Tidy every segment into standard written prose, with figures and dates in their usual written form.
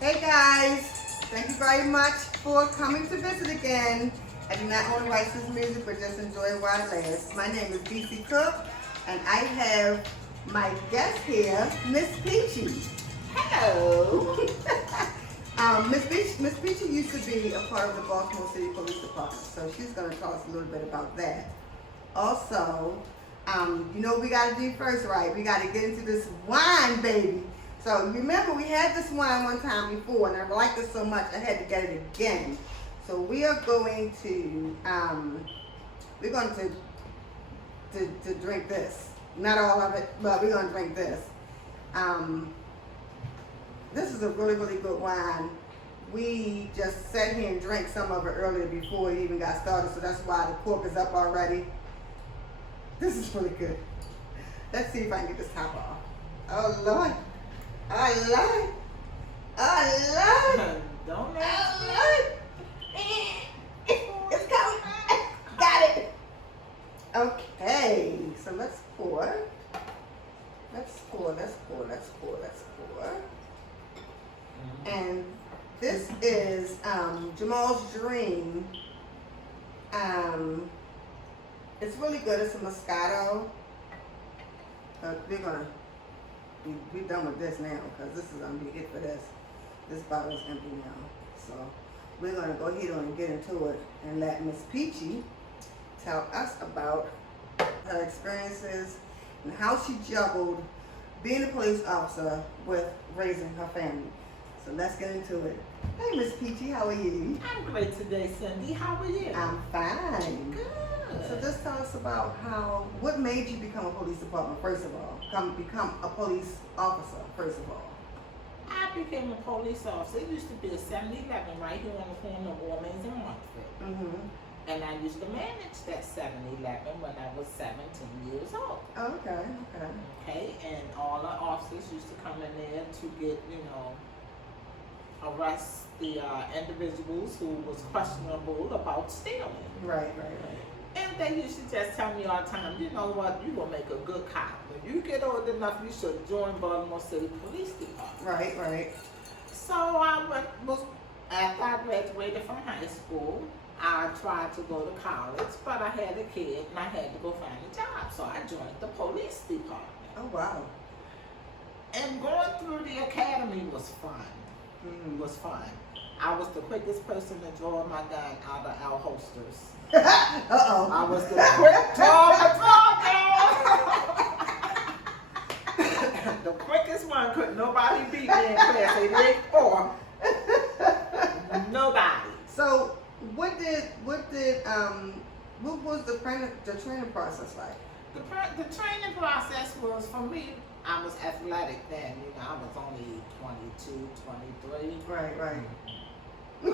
Hey guys, thank you very much for coming to visit again. I do not only write this music, but just enjoy it while it lasts. My name is DC Cook, and I have my guest here, Miss Peachy. Hello. Miss Peachy used to be a part of the Baltimore City Police Department, so she's going to tell us a little bit about that. Also, you know what we got to do first, right? We got to get into this wine, baby. So remember, we had this wine one time before, and I liked it so much I had to get it again. So we are going to to drink this. Not all of it, but we're going to drink this. This is a really, really good wine. We just sat here and drank some of it earlier before it even got started, so that's why the cork is up already. This is really good. Let's see if I can get this top off. Oh Lord. Oh Lord. Oh Lord. Don't Oh Lord. It's coming. Got it. Okay. So let's pour. Let's pour. And this is Jamal's Dream. It's really good. It's a Moscato. We're gonna be done with this now because this is gonna be it for this. This bottle is empty now, so we're gonna go ahead and get into it and let Miss Peachy tell us about her experiences and how she juggled being a police officer with raising her family. So let's get into it. Hey, Miss Peachy, how are you? I'm great today, Cindy. How are you? I'm fine. Good. So just tell us about what made you become a police department, first of all? Become a police officer, first of all. I became a police officer. It used to be a 7-Eleven right here on the corner of Orleans and Montford. Mm-hmm. And I used to manage that 7-Eleven when I was 17 years old. Oh, okay. Okay, and all the officers used to come in there to get, arrest the individuals who was questionable about stealing. Right. And they used to just tell me all the time, you know what, you will make a good cop. When you get old enough, you should join Baltimore City Police Department. Right. So after I graduated from high school, I tried to go to college, but I had a kid and I had to go find a job. So I joined the police department. Oh, wow. And going through the academy was fun. Mm-hmm. Was fun. I was the quickest person to draw my gun out of our holsters. Uh-oh. I was the quick draw. The quickest one. Could nobody beat me in class 884. Nobody. So what was the training process like? The training process was, for me, I was athletic then. I was only 22, 23. Right. I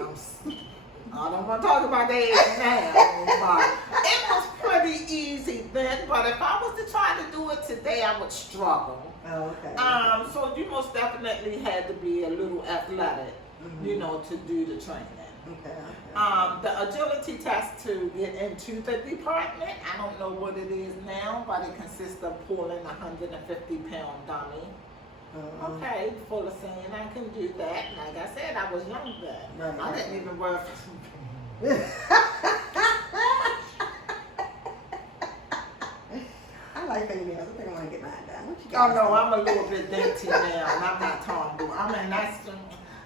don't want to talk about that age now, but it was pretty easy then. But if I was to try to do it today, I would struggle. Oh, okay. So you most definitely had to be a little athletic, Mm-hmm. to do the training. Okay. The agility test to get into the department, I don't know what it is now, but it consists of pulling a 150-pound dummy. Okay, full of sand, I can do that. Like I said, I was young then. Right. I didn't even work. I like fingernails. I think I want to get mine done. What you Oh got? no, I'm a little bit dainty now, and I'm not tomboy.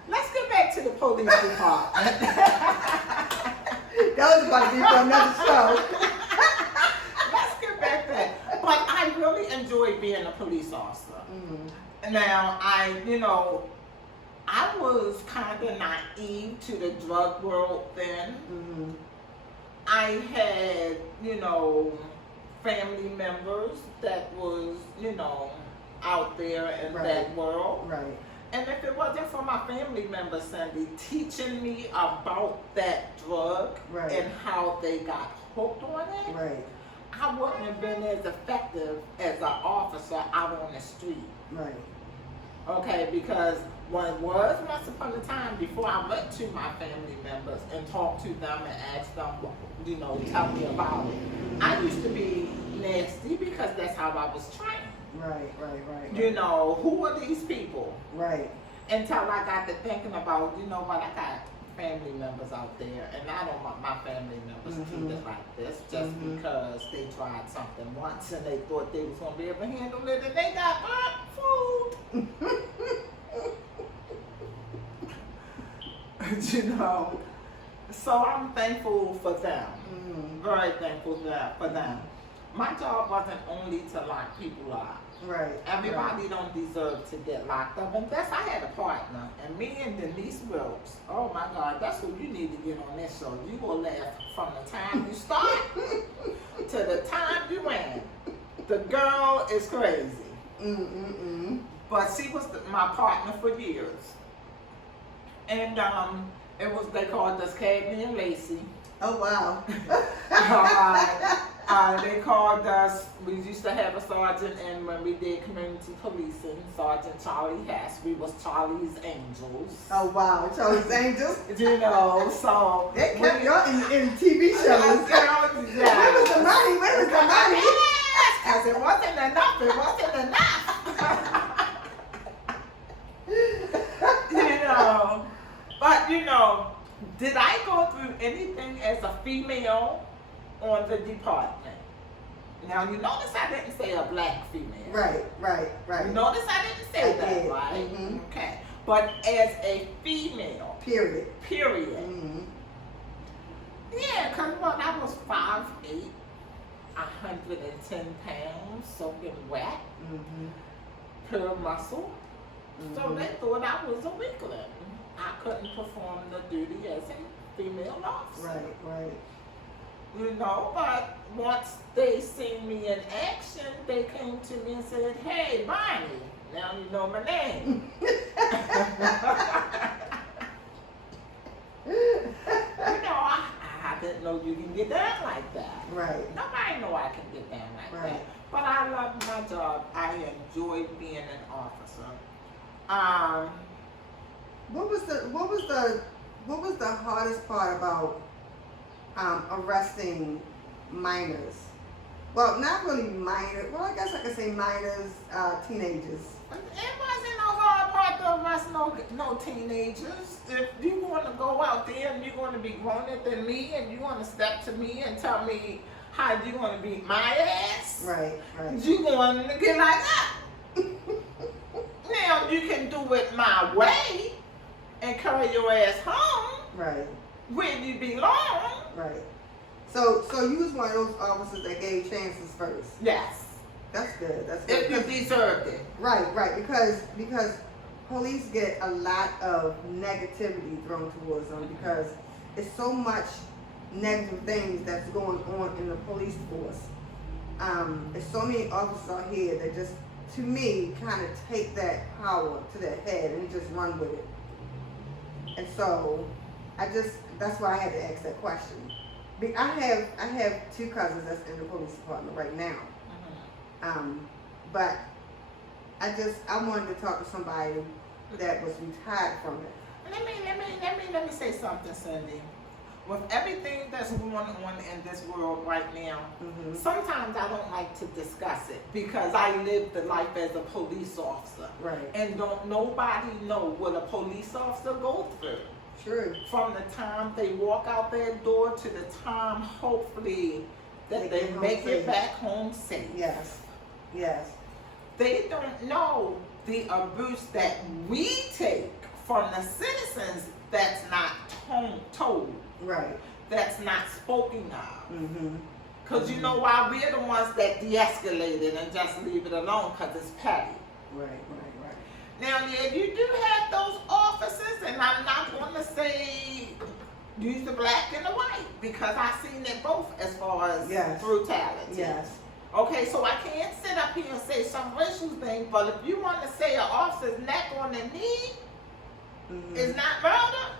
Let's get back to the police department. That was about to be for another show. Let's get back there. But I really enjoyed being a police officer. Mm-hmm. Now, I was kind of naive to the drug world then. Mm-hmm. I had, family members that was, out there in that world. Right. And if it wasn't for my family members, Cindy, teaching me about that drug and how they got hooked on it, Right. I wouldn't have been as effective as an officer out on the street. Right. Okay, because once upon a time, before I went to my family members and talked to them and asked them, tell me about it, I used to be nasty because that's how I was trained. Right. Who are these people? Right. until I got to thinking about, you know what, I got family members out there, and I don't want my family members treated like this just because they tried something once and they thought they was going to be able to handle it, and they got burnt food. You know, so I'm thankful for them. Very thankful for them. My job wasn't only to lock people up. Right. Everybody don't deserve to get locked up. And that's, I had a partner, and me and Denise Wilkes, oh my God, that's what you need to get on this show. You will laugh from the time you start to the time you end. The girl is crazy. But she was my partner for years. And it was, they called us Cagney and Lacey. Oh, wow. They called us, we used to have a sergeant, and when we did community policing, Sergeant Charlie Hess, we was Charlie's Angels. Oh, wow. Charlie's Angels? You know, so. They kept you in TV shows. Where was the money? Where was the money? Because it wasn't enough. It wasn't enough. You know, but you know, did I go through anything as a female on the department? Now you notice I didn't say a black female. Right. You notice I didn't say that, right? Okay. But as a female. Period. Yeah, because well, I was 5'8", 110 pounds, soaking wet, pure muscle. So they thought I was a weakling. I couldn't perform the duty as a female officer. Right. You know, but once they seen me in action, they came to me and said, "Hey, Bonnie, now you know my name." You know, I didn't know you can get down like that. Right. Nobody know I can get down like that. But I love my job. I enjoy being an officer. What was the hardest part about arresting minors? Well, not really minors. Well, I guess I could say minors, teenagers. It wasn't no hard part to arrest no teenagers. If you want to go out there and you're going to be growner than me and you want to step to me and tell me how you going to beat my ass, right. You going to get like that. Now you can do it my way and carry your ass home. Right. Where you belong. Right. So you was one of those officers that gave chances first. Yes. That's good. If you deserved it. Right. Because police get a lot of negativity thrown towards them because it's so much negative things that's going on in the police force. There's so many officers out here that just, to me, kind of take that power to their head and just run with it. And so, that's why I had to ask that question. I have two cousins that's in the police department right now. But I wanted to talk to somebody that was retired from it. Let me say something, Cindy. With everything that's going on in this world right now, sometimes I don't like to discuss it because I lived the life as a police officer. Right. And don't nobody know what a police officer goes through. True. From the time they walk out their door to the time, hopefully, that they make it back home safe. Yes. They don't know the abuse that we take from the citizens that's not told. Right. That's not spoken of. Because you know why? We're the ones that de-escalate it and just leave it alone because it's petty. Right. Now, if you do have those officers, and I'm not going to say use the black and the white because I've seen it both as far as brutality. Yes. Okay, so I can't sit up here and say some racial thing, but if you want to say an officer's neck on the knee is not murder,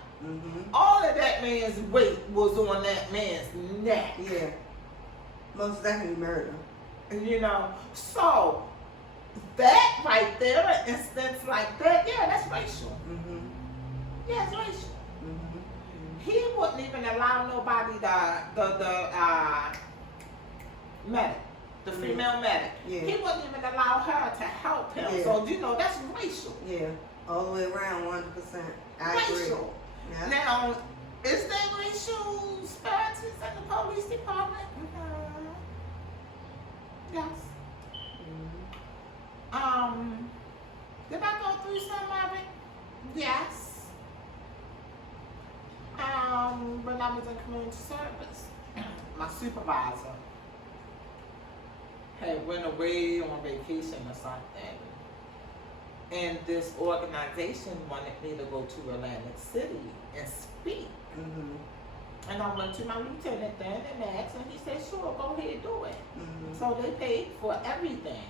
all of that man's weight was on that man's neck. Yeah. Most definitely murder. You know, so that right there, an instance like that, yeah, that's racial. Yeah, it's racial. He wouldn't even allow nobody the medic, the female medic. Yeah. He wouldn't even allow her to help him. Yeah. So you know that's racial. Yeah. All the way around, 100%. I agree. Racial. Yeah. Now, is there racial disparities in the police department? Yes. Did I go through some of it? Yes. When I was in community service, my supervisor had went away on vacation or something, and this organization wanted me to go to Atlantic City and speak. And I went to my lieutenant then and asked, and he said, "Sure, go ahead, do it." So they paid for everything,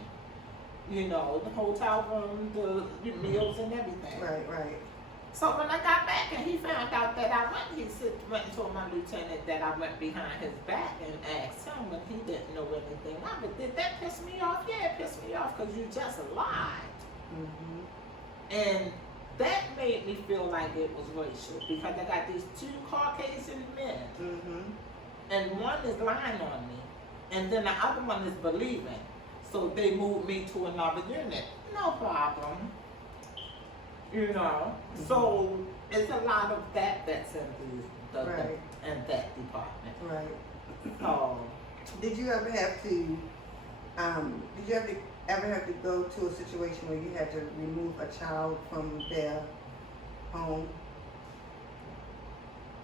you know, the hotel room, the meals, and everything. Right. So when I got back and he found out that I went, went and told my lieutenant that I went behind his back and asked him when he didn't know anything of it. Did that piss me off? Yeah, it pissed me off because you just lied. And that made me feel like it was racial because I got these two Caucasian men, and one is lying on me, and then the other one is believing. So they moved me to another unit. No problem. You know, so it's a lot of that's in in that department. Right. Did you ever have to? Ever have to go to a situation where you had to remove a child from their home?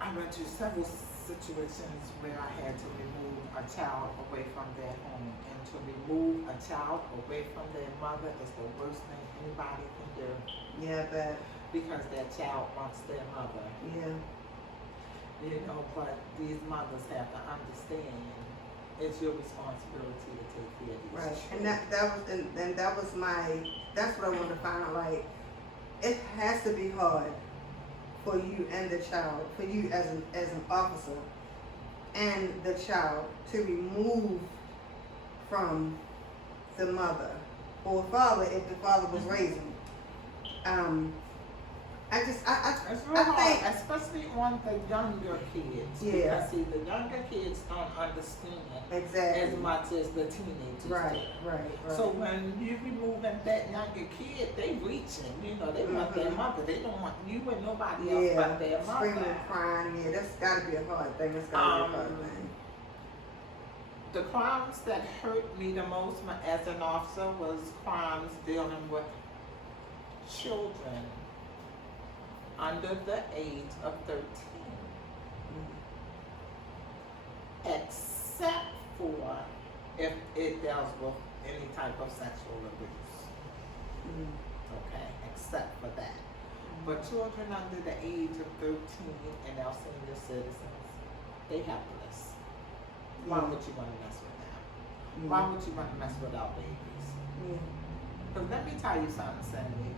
I went to several situations where I had to remove a child away from their home, and to remove a child away from their mother is the worst thing anybody can do. Yeah, I bet. Because that child wants their mother. Yeah. You know, but these mothers have to understand it's your responsibility to take care of these Right. children. And that's what I wanted to find out. Like, it has to be hard for you and the child, for you as an officer and the child to remove from the mother or father if the father was raising. It's real I hard, think, especially on the younger kids. Yeah. Because see, the younger kids don't understand exactly. as much as the teenagers Right. do. So when you removing that younger kid, they reaching. You know, they want their mother. They don't want you and nobody else but their mother. Screaming and crying. Yeah, that's got to be a hard thing. That's got to be a hard thing. The crimes that hurt me the most as an officer was crimes dealing with children under the age of 13. Except for if it deals with any type of sexual abuse. Okay, except for that. But children under the age of 13 and our senior citizens, they helpless. Why would you want to mess with them? Why would you want to mess with our babies? Because let me tell you something, Cindy.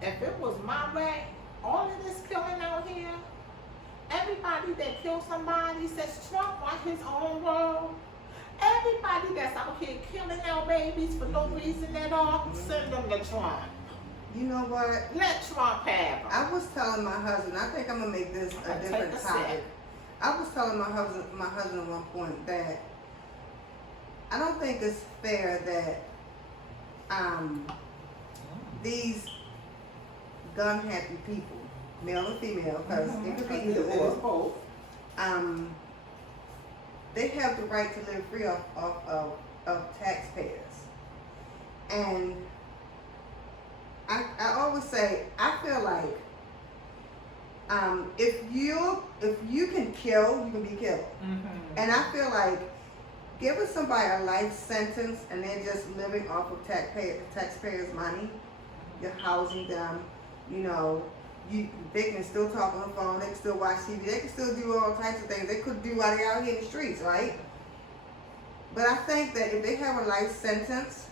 If it was my way, all of this killing out here, everybody that kills somebody says Trump wants his own world. Everybody that's out here killing our babies for no reason at all, send them to Trump. You know what? Let Trump have them. I was telling my husband, I think I'm gonna make this a different topic. I was telling my husband at one point that I don't think it's fair that these gun happy people, male and female, because it could be either or, they have the right to live free of taxpayers. And I always say, I feel like if you can kill, you can be killed. And I feel like giving somebody a life sentence and they're just living off of taxpayers' money, you're housing them, you know, they can still talk on the phone, they can still watch TV, they can still do all types of things they could do while they're out here in the streets, right? But I think that if they have a life sentence,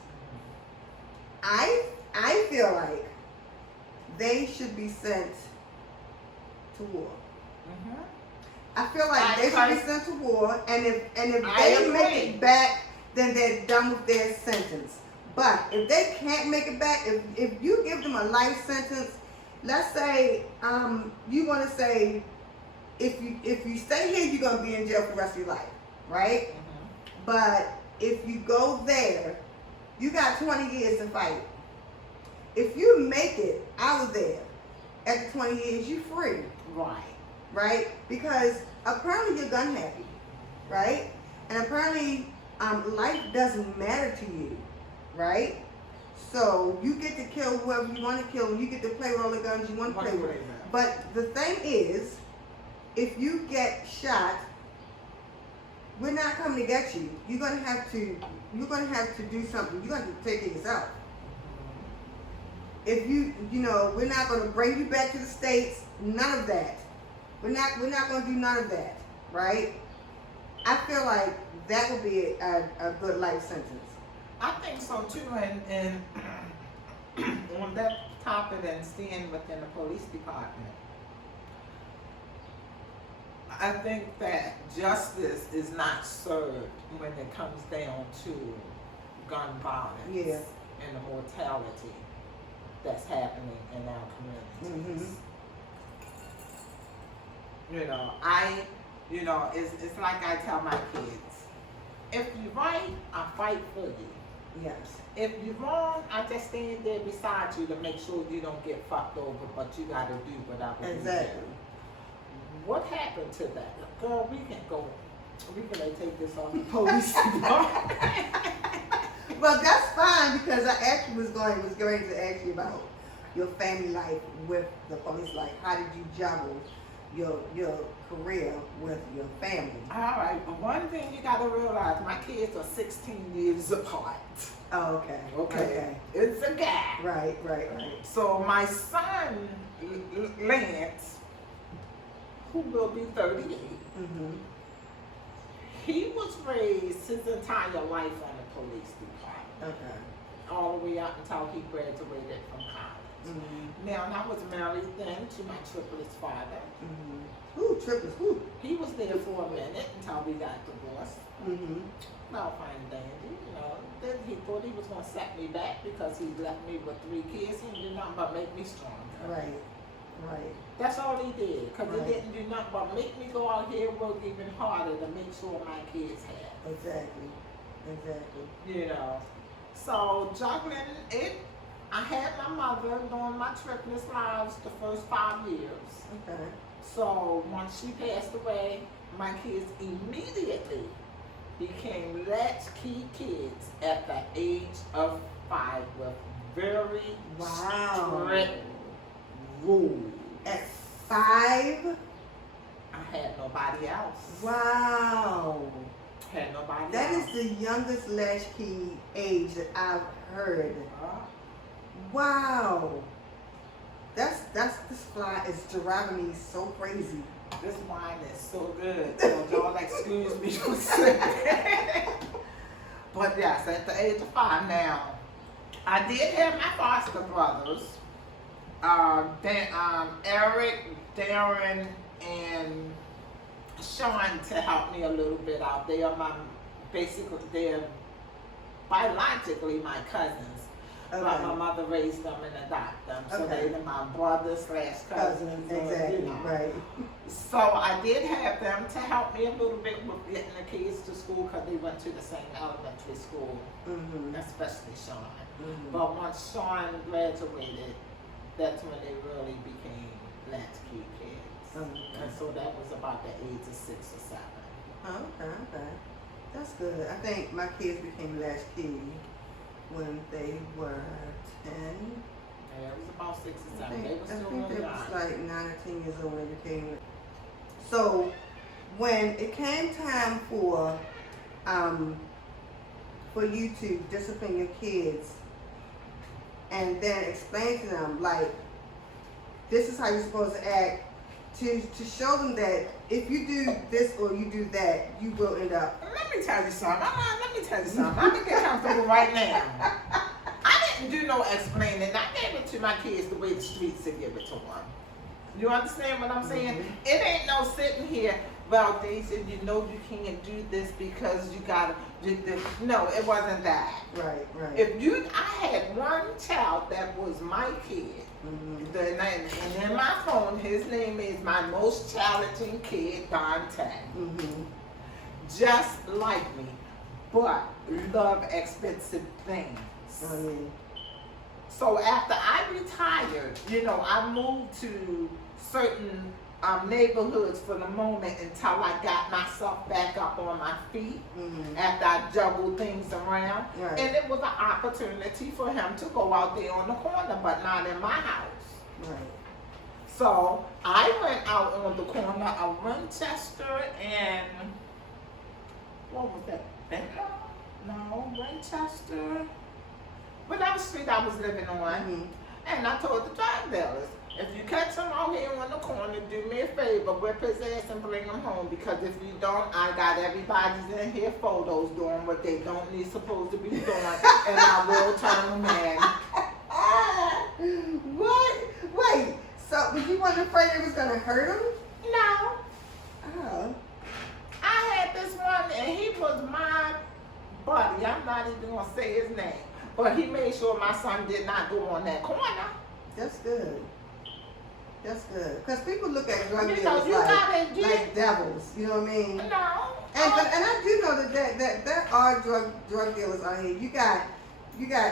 I feel like they should be sent to war. I feel like they should be sent to war, and if they make it back, then they're done with their sentence. But if they can't make it back, if you give them a life sentence, let's say you want to say if you stay here, you're gonna be in jail for the rest of your life, right? But if you go there, you got 20 years to fight. if you make it out of there after 20 years, you free. Right. Right? Because apparently you're gun happy, right? And apparently life doesn't matter to you, right? So you get to kill whoever you want to kill, and you get to play with all the guns you want to play with. But the thing is, if you get shot, we're not coming to get you. You're gonna have to do something. You're gonna have to take it yourself. If we're not gonna bring you back to the States. None of that. We're not gonna do none of that, right? I feel like that would be a good life sentence. I think so too, and on that topic and staying within the police department, I think that justice is not served when it comes down to gun violence and the mortality that's happening in our communities. It's like I tell my kids, if you're right, I fight for you. Yes. If you're wrong, I just stand there beside you to make sure you don't get fucked over, but you gotta do what I would do. Exactly. What happened to that? Girl, we can take this on the police department. Well, that's fine, because I actually was going to ask you about your family life with the police life. How did you juggle your career with your family? All right, but one thing you gotta realize, my kids are 16 years apart. Oh, okay. It's a gap. Right. So my son, Lance, who will be 38, he was raised his entire life on the police department. Okay. All the way up until he graduated from college. Now, and I was married then to my triplets father. Ooh, triplets, ooh. He was there for a minute until we got divorced. Well, fine and dandy, Then he thought he was going to set me back because he left me with 3 kids. He didn't do nothing but make me stronger. Right. That's all he did, because Right. he didn't do nothing but make me go out here and work even harder to make sure my kids had. Exactly. So juggling it, I had my mother during my triplets lives the first 5 years. Okay. So once she passed away, my kids immediately became latchkey kids at the age of 5 with very strict rules. At 5? I had nobody else. Wow. Had nobody That else. is the youngest latchkey age that I've heard. Wow. That's this fly is driving me so crazy. This wine is so good. So y'all excuse me for saying. But yes, at the age of 5 now, I did have my foster brothers, Eric, Darren, and Sean to help me a little bit out. They are they're biologically my cousins. Okay. But my mother raised them and adopted them. So Okay. they're my brothers/cousins. Exactly. Right. So I did have them to help me a little bit with getting the kids to school because they went to the same elementary school, especially Sean. But once Sean graduated, that's when they really became latchkey kids. And so that was about the age of 6 or 7. Okay. That's good. I think my kids became latchkey when they were 10. Yeah, it was about 6 or 7. They were I still think really they was young. like 9 or 10 years old when they became. So when it came time for you to discipline your kids and then explain to them, like, this is how you're supposed to act, to show them that if you do this or you do that, you will end up. Let me tell you something. I'm gonna get comfortable right now. I didn't do no explaining. I gave it to my kids the way the streets would give it to them. You understand what I'm saying? It ain't no sitting here, well, Daisy, you can't do this because you gotta do this. No, it wasn't that. Right. I had one child that was my kid. And in my phone, his name is my most challenging kid, Dante. Just like me, but love expensive things. So after I retired, you know, I moved to certain neighborhoods for the moment until I got myself back up on my feet after I juggled things around. Right. And it was an opportunity for him to go out there on the corner, but not in my house. Right. So I went out on the corner of Winchester and what was that? Benton? No, Winchester. Whatever street I was living on. And I told the drug dealers, if you catch him out here on the corner, do me a favor, whip his ass and bring him home. Because if you don't, I got everybody's in here photos doing what they don't need supposed to be doing, and I will turn them in. What? Wait. So you weren't afraid it was gonna hurt him? No. Oh. I had this one, and he was my buddy. I'm not even gonna say his name, but he made sure my son did not go on that corner. That's good. That's good. Because people look at drug You dealers know, like devils. You know what I mean? No. And I do know that there are drug dealers out here. You got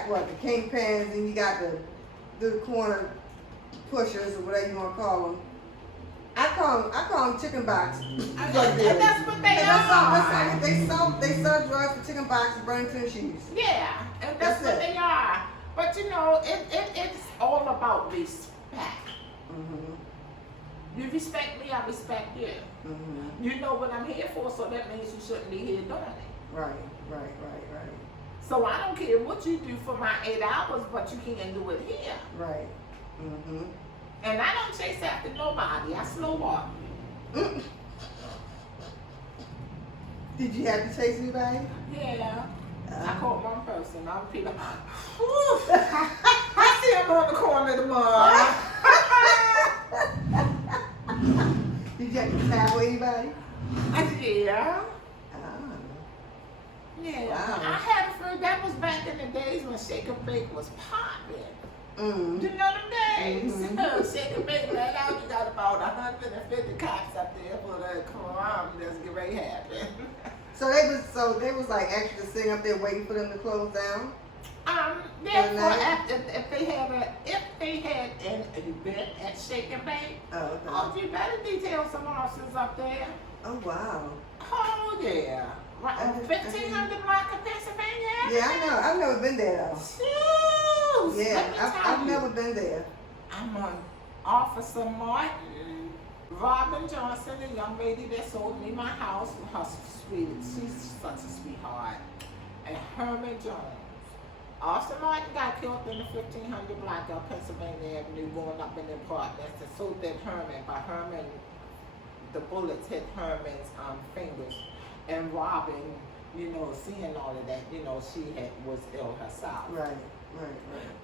what, the kingpins, and you got the corner pushers or whatever you want to call them. I call them chicken box drug dealers. And that's what they And are. they sell drugs for chicken boxes, Burlington shoes. Yeah, and that's what they are. But you know, it's all about respect. You respect me, I respect you. You know what I'm here for, so that means you shouldn't be here doing it. Right. So I don't care what you do for my 8 hours, but you can't do it here. Right. And I don't chase after nobody. I slow walk. Did you have to chase anybody? Yeah. I caught one person. I was people. I see him on the corner tomorrow. Did you have to tackle anybody? Yeah. Oh. Yeah. Wow. I had a friend that was back in the days when Shake and Bake was popping. You know them days? Shake and Bake right out, you got about 150 cops up there for the crime that's getting ready to happen. So they was like actually sitting up there waiting for them to close down? Therefore, if they had an event at Shake and Bake, you better detail some officers up there. Oh wow. Oh yeah. Right, 1500 block of Pennsylvania. Yeah, I know. I've never been there though. Shoot. Yeah, I've never been there. I'm on Officer Martin, Robin Johnson, the young lady that sold me my house. Her sweet, she's such a sweetheart. And Herman Jones. Officer Martin got killed in the 1500 block of Pennsylvania Avenue going up in the apartments, and so did Herman. But Herman, the bullets hit Herman's fingers. And Robin, you know, seeing all of that, you know, she was ill herself. Right.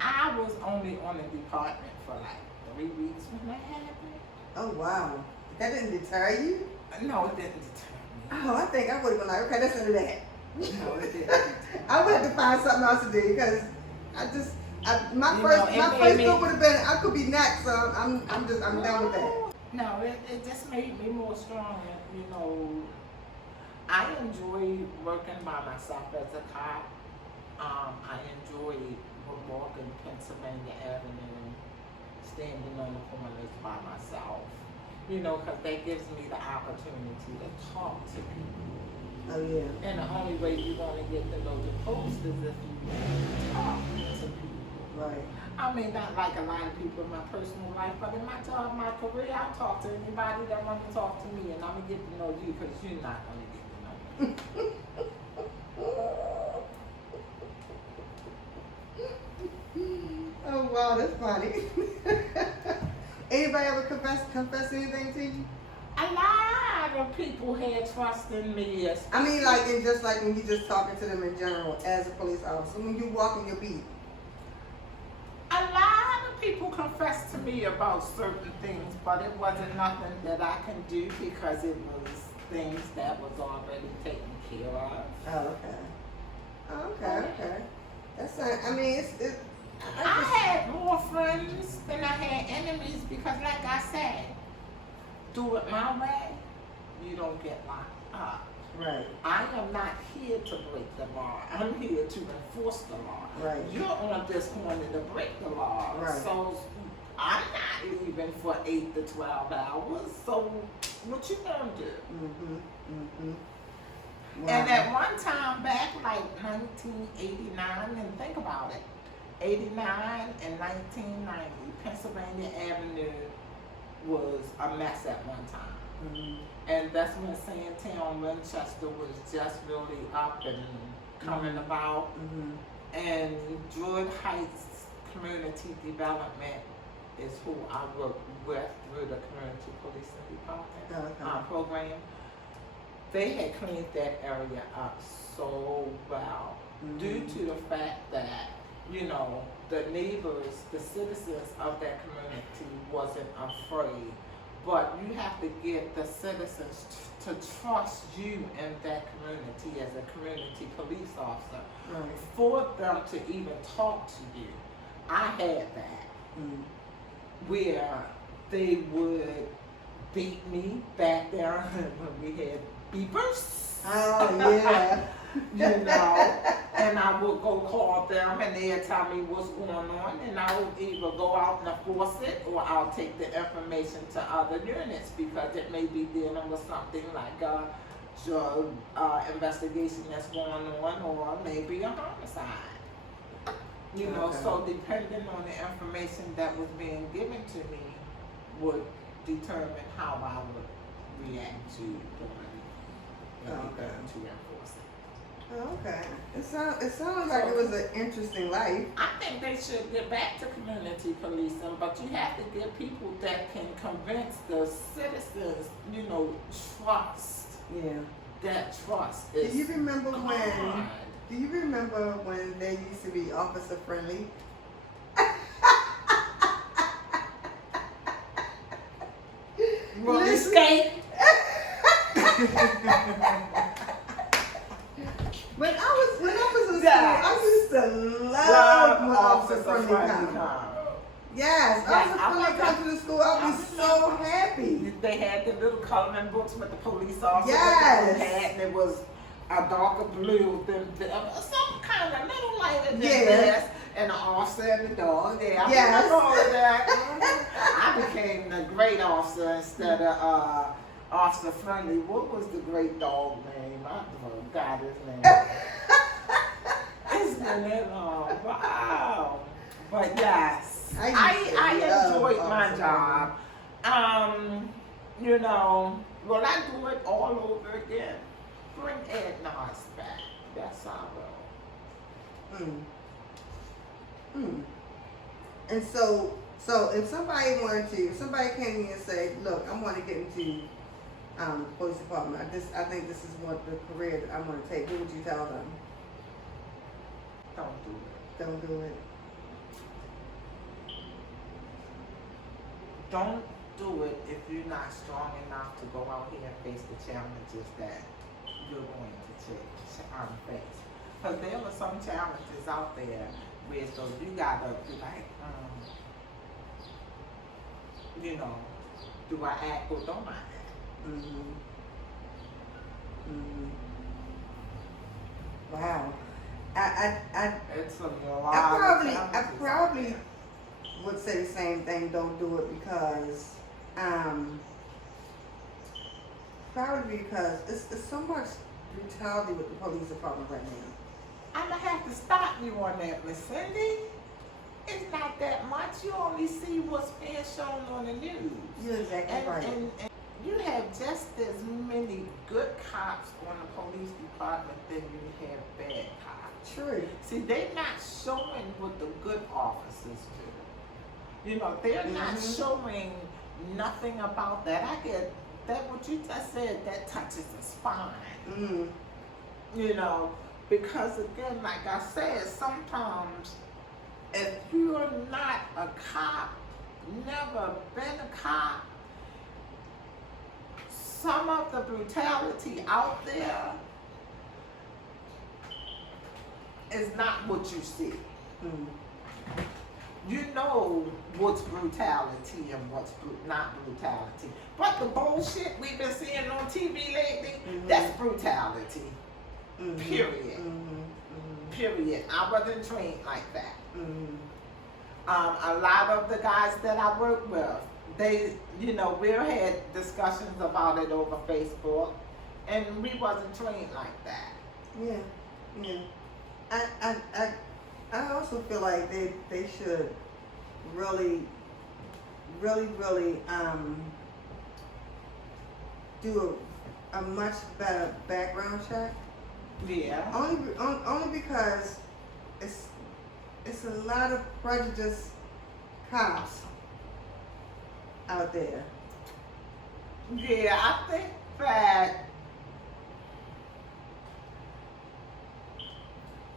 I was only on the department for like 3 weeks when that happened. Oh wow. That didn't deter you? No, it didn't deter me. Oh, I think I would have been like, okay, that's into that. No, it didn't. I would have to find something else to do because my You first know, thought would have been I could be next, so I'm done with that. No, it just made me more strong. You know, I enjoy working by myself as a cop. I enjoy walking Pennsylvania Avenue, standing on the corners by myself. You know, because that gives me the opportunity to talk to people. Oh yeah. And the only way you're going to get to know the post is if you talk to people. Right. I mean, not like a lot of people in my personal life, but in my job, my career, I'll talk to anybody that wants to talk to me, and I'm going to get to know you because you're not going to get to know me. Oh wow, that's funny. Anybody ever confess anything to you? A lot of people had trust in me. I mean, like in just like when you just talking to them in general as a police officer, when you walking your beat. A lot of people confessed to me about certain things, but it wasn't nothing that I can do because it was things that was already taken care of. Oh, okay. That's not, I mean, I had more friends than I had enemies because, like I said, do it my way, you don't get locked up. Right. I am not here to break the law. I'm here to enforce the law. Right. You're on this corner to break the law. Right. So I'm not leaving for 8 to 12 hours. So what you gonna do? Wow. And at one time back, like 1989, and think about it, 89 and 1990, Pennsylvania Avenue was a mess at one time. And that's when Sandtown, Winchester was just really up and coming about. And Druid Heights Community Development is who I work with through the Community Policing Department program. They had cleaned that area up so well due to the fact that, you know, the neighbors, the citizens of that community wasn't afraid. But you have to get the citizens to trust you in that community as a community police officer for them to even talk to you. I had that where they would beat me back there when we had beepers. Oh, yeah. You know, and I would go call them and they'd tell me what's going on, and I would either go out and enforce it or I'll take the information to other units because it may be dealing with something like a drug investigation that's going on or maybe a homicide. You know, so depending on the information that was being given to me would determine how I would react to the money to enforce it. Okay. It sounds like it was an interesting life. I think they should get back to community policing, but you have to get people that can convince the citizens, you know, trust. Yeah. That trust is. Do you remember God. when they used to be officer friendly? Will escape. When I was in school, I used to love when officer friendly come. Yes, officer friendly come to the school. I was so happy. They had the little coloring books with the police officers. Yes. Had, and it was a darker blue than some kind of little lighter than Yeah. this, and the officer and the dog. Yeah, I Yes. remember all of that. I became the great officer instead of officer friendly. What was the great dog name? I forgot his name. It's been that long. Wow. But yes, I enjoyed my job. You know, will I do it all over again? Bring Ed Nas back. That's how I will. And so if somebody came in and said, look, I want to get into the police department. I think this is what the career that I want to take. What would you tell them? Don't do it. Don't do it. Don't do it if you're not strong enough to go out here and face the challenges that you're going to face. Because there are some challenges out there where so you gotta be like, you know, do I act or don't I act? Wow. It's a lot I probably would say the same thing. Don't do it because, probably because it's so much brutality with the police department right now. I'm gonna have to stop you on that, Miss Cindy. It's not that much. You only see what's being shown on the news. You're exactly right. And you have just as many good cops on the police department than you have bad cops. True. See, they're not showing what the good officers do. You know, they're not showing nothing about that. I get that what you just said, that touches the spine. You know, because again, like I said, sometimes if you're not a cop, never been a cop, some of the brutality out there is not what you see. you know what's brutality and what's not brutality. But the bullshit we've been seeing on TV lately, that's brutality. Period. Period. I wasn't trained like that. A lot of the guys that I work with, they, you know, we had discussions about it over Facebook, and we wasn't trained like that. Yeah. I also feel like they should really do a much better background check. Yeah. Only because it's a lot of prejudiced cops out there. Yeah, I think that.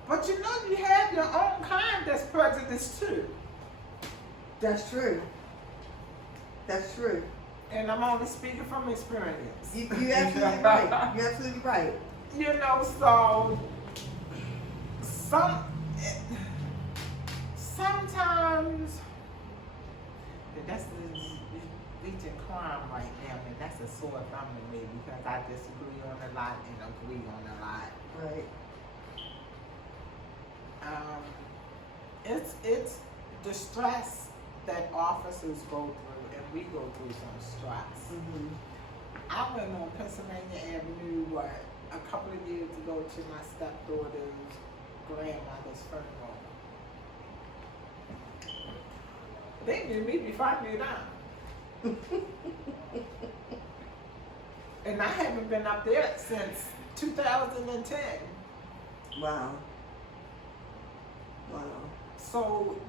But you know, you have your own kind that's prejudiced too. That's true. That's true. And I'm only speaking from experience. You absolutely right. You're absolutely right. You know, so sometimes that's reaching crime right now, and that's a sore thumb to me because I disagree on a lot and agree on a lot. Right. It's the stress that officers go through, and we go through some stress. I went on Pennsylvania Avenue a couple of years ago to my stepdaughter's grandmother's funeral. They knew me before I knew them. And I haven't been up there since 2010. Wow. So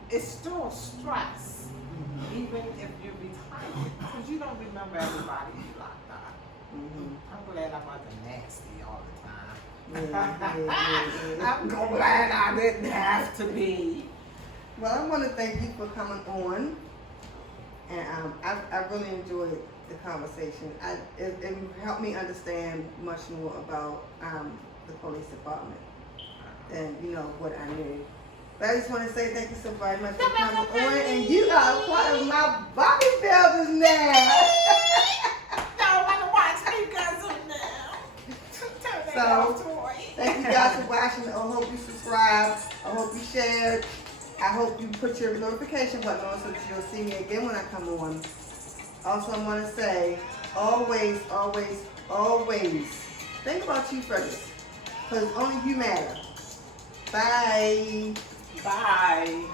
it's still stress, even if you're retired, because you don't remember everybody you locked up. I'm glad I wasn't nasty all the time. I'm glad I didn't have to be. Well, I want to thank you for coming on, and I really enjoyed the conversation. It helped me understand much more about the police department than what I knew. But I just want to say thank you so very much for coming on, and you are part of my bodybuilders now. Y'all want to watch me guzzle now? So, thank you guys for watching. I hope you subscribe. I hope you shared. I hope you put your notification button on so that you'll see me again when I come on. Also, I want to say, always, always, always think about you first, because only you matter. Bye. Bye.